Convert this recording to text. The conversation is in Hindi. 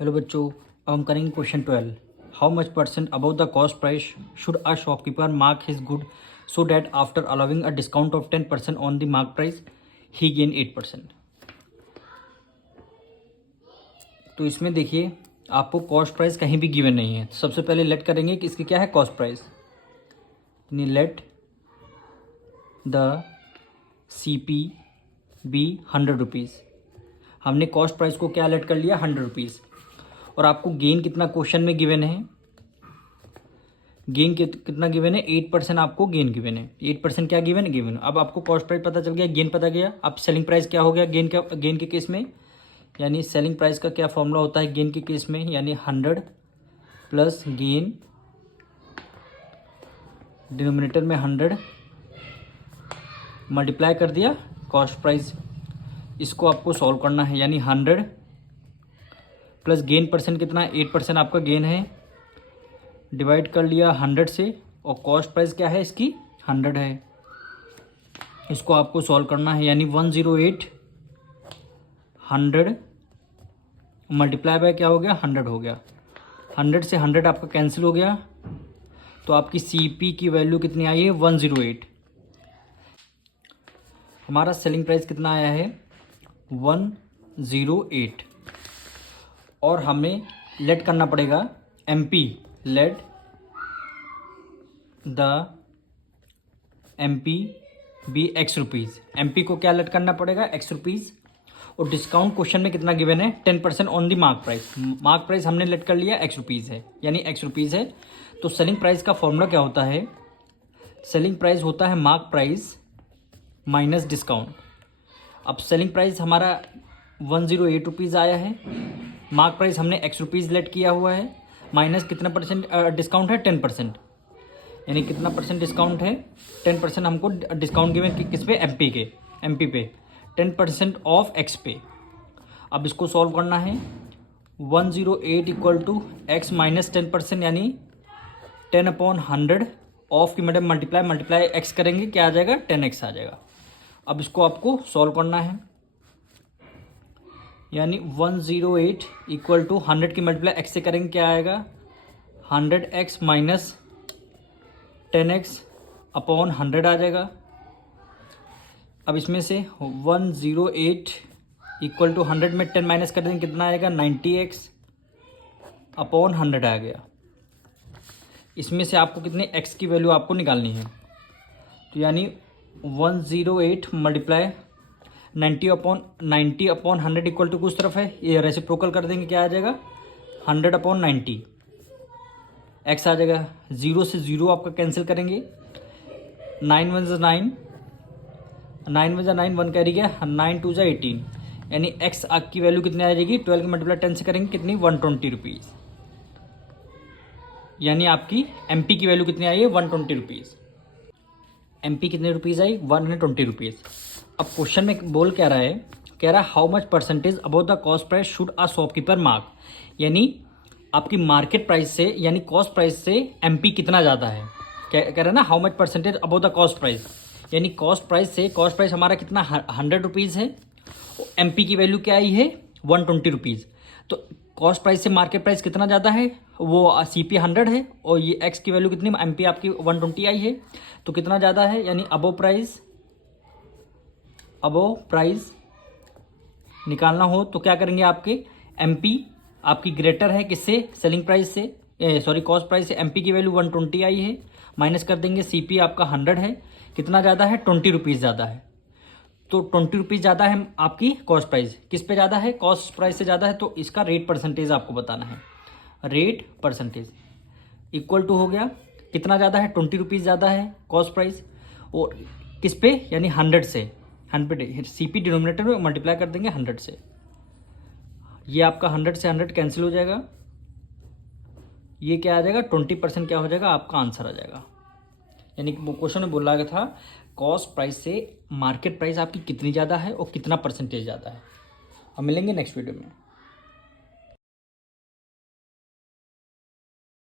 हेलो बच्चों, अब हम करेंगे question 12। How much percent about the cost price should a shopkeeper mark his good so that after allowing a discount of 10% on the mark price he gain 8%। तो इसमें देखिए, आपको कॉस्ट प्राइस कहीं भी गिवन नहीं है। तो सबसे पहले लेट करेंगे कि इसकी क्या है cost price. Let the CP be 100 rupees. हमने कॉस्ट प्राइस को क्या लेट कर लिया 100 रुपीज़। और आपको गेन कितना क्वेश्चन में गिवन है, गेन कितना गिवन है 8% आपको गेन गिवन है। 8% क्या गिवन है, गिवन। अब आपको कॉस्ट प्राइस पता चल गया, गेन पता गया। अब सेलिंग प्राइस क्या हो गया गेन के केस में, यानी सेलिंग प्राइस का क्या फॉर्मूला होता है गेन के केस में, यानी 100 प्लस गेन डिनोमिनेटर में 100 मल्टीप्लाई कर दिया कॉस्ट प्राइस। इसको आपको सॉल्व करना है, यानी 100 प्लस गेन परसेंट कितना है 8% आपका गेन है, डिवाइड कर लिया 100 से, और कॉस्ट प्राइस क्या है इसकी 100 है। इसको आपको सॉल्व करना है, यानी 108 100 मल्टीप्लाई बाय क्या हो गया 100 हो गया। 100 से 100 आपका कैंसिल हो गया, तो आपकी CP की वैल्यू कितनी आई है 108। हमारा सेलिंग प्राइस कितना आया है 108। और हमें लेट करना पड़ेगा MP, let the MP be X rupees. MP को क्या लेट करना पड़ेगा X रुपीज़। और डिस्काउंट क्वेश्चन में कितना गिवन है 10% on the mark price. Mark price हमने लेट कर लिया X रुपीज़ है, यानी X रुपीज़ है। तो सेलिंग प्राइस का फॉर्मूला क्या होता है, सेलिंग प्राइस होता है मार्क प्राइस माइनस डिस्काउंट। अब सेलिंग प्राइस हमारा 108 रुपीज़ आया है, मार्क प्राइस हमने X रुपीज़ लेट किया हुआ है, माइनस कितना परसेंट डिस्काउंट है 10%, यानी कितना परसेंट डिस्काउंट है 10% हमको डिस्काउंट गिवन किस पे MP पे 10% ऑफ X पे। अब इसको सॉल्व करना है, 108 इक्वल टू X माइनस 10%, यानी 10/100 ऑफ की मैडम मल्टीप्लाई X करेंगे क्या आ जाएगा 10X आ जाएगा। अब इसको आपको सॉल्व करना है, यानी 108 इक्वल टू 100 की मल्टीप्लाई X से करेंगे क्या आएगा 100X माइनस 10X अपॉन 100 आ जाएगा। अब इसमें से 108 इक्वल टू 100 में 10 माइनस कर देंगे कितना आएगा 90X अपॉन 100 आ गया। इसमें से आपको कितने X की वैल्यू आपको निकालनी है, तो यानी 108 मल्टीप्लाई 90 अपॉन 100 इक्वल टू कुछ तरफ है, ये रेसिप्रोकल कर देंगे क्या आ जाएगा 100/90 X आ जाएगा। 0 से 0 आपका कैंसिल करेंगे, 9 1 ज़ा 9, 9 1 ज़ा 9, 1 कैरी गया, 9 2 ज़ा 18, यानी X की वैल्यू कितनी आ जाएगी 12 की मल्टीप्लाई 10 से करेंगे कितनी 120 रुपीज़, यानी आपकी MP की वैल्यू कितनी आई है 120 रुपीज़। MP कितने रुपीज़ आई 120 रुपीज़। अब क्वेश्चन में बोल क्या रहा है, कह रहा है how much percentage about the cost price should a shopkeeper mark, यानी आपकी मार्केट प्राइस से यानी कॉस्ट प्राइस से MP कितना ज़्यादा है। कह रहा है ना how much percentage about the cost price, यानी कॉस्ट प्राइस हमारा कितना 100 रुपीज़ है, MP की वैल्यू क्या आई है 120 रुपीज़। तो कॉस्ट प्राइस से मार्केट प्राइस कितना ज़्यादा है, वो CP 100 है, और ये X की वैल्यू कितनी MP आपकी 120 आई है, तो कितना ज़्यादा है, यानी अबो प्राइस निकालना हो तो क्या करेंगे आपके MP आपकी ग्रेटर है किससे सेलिंग प्राइस से, सॉरी कॉस्ट प्राइस से MP की वैल्यू 120 आई है, माइनस कर देंगे CP आपका 100 है, कितना ज़्यादा है 20 रुपीज़ ज़्यादा है। तो 20 रुपीज़ ज़्यादा है आपकी कॉस्ट प्राइस, किस पे ज़्यादा है कॉस्ट प्राइस से ज़्यादा है, तो इसका रेट परसेंटेज आपको बताना है। रेट परसेंटेज इक्वल टू हो गया कितना ज़्यादा है 20 रुपीज़ ज़्यादा है कॉस्ट प्राइस, और किस पे यानी 100 से 100 CP डिनोमिनेटर में मल्टीप्लाई कर देंगे 100 से, ये आपका 100 से 100 कैंसिल हो जाएगा, ये क्या आ जाएगा 20% क्या हो जाएगा आपका आंसर आ जाएगा। यानी कि क्वेश्चन में बोला गया था कॉस्ट प्राइस से मार्केट प्राइस आपकी कितनी ज़्यादा है और कितना परसेंटेज ज़्यादा है। हम मिलेंगे नेक्स्ट वीडियो में।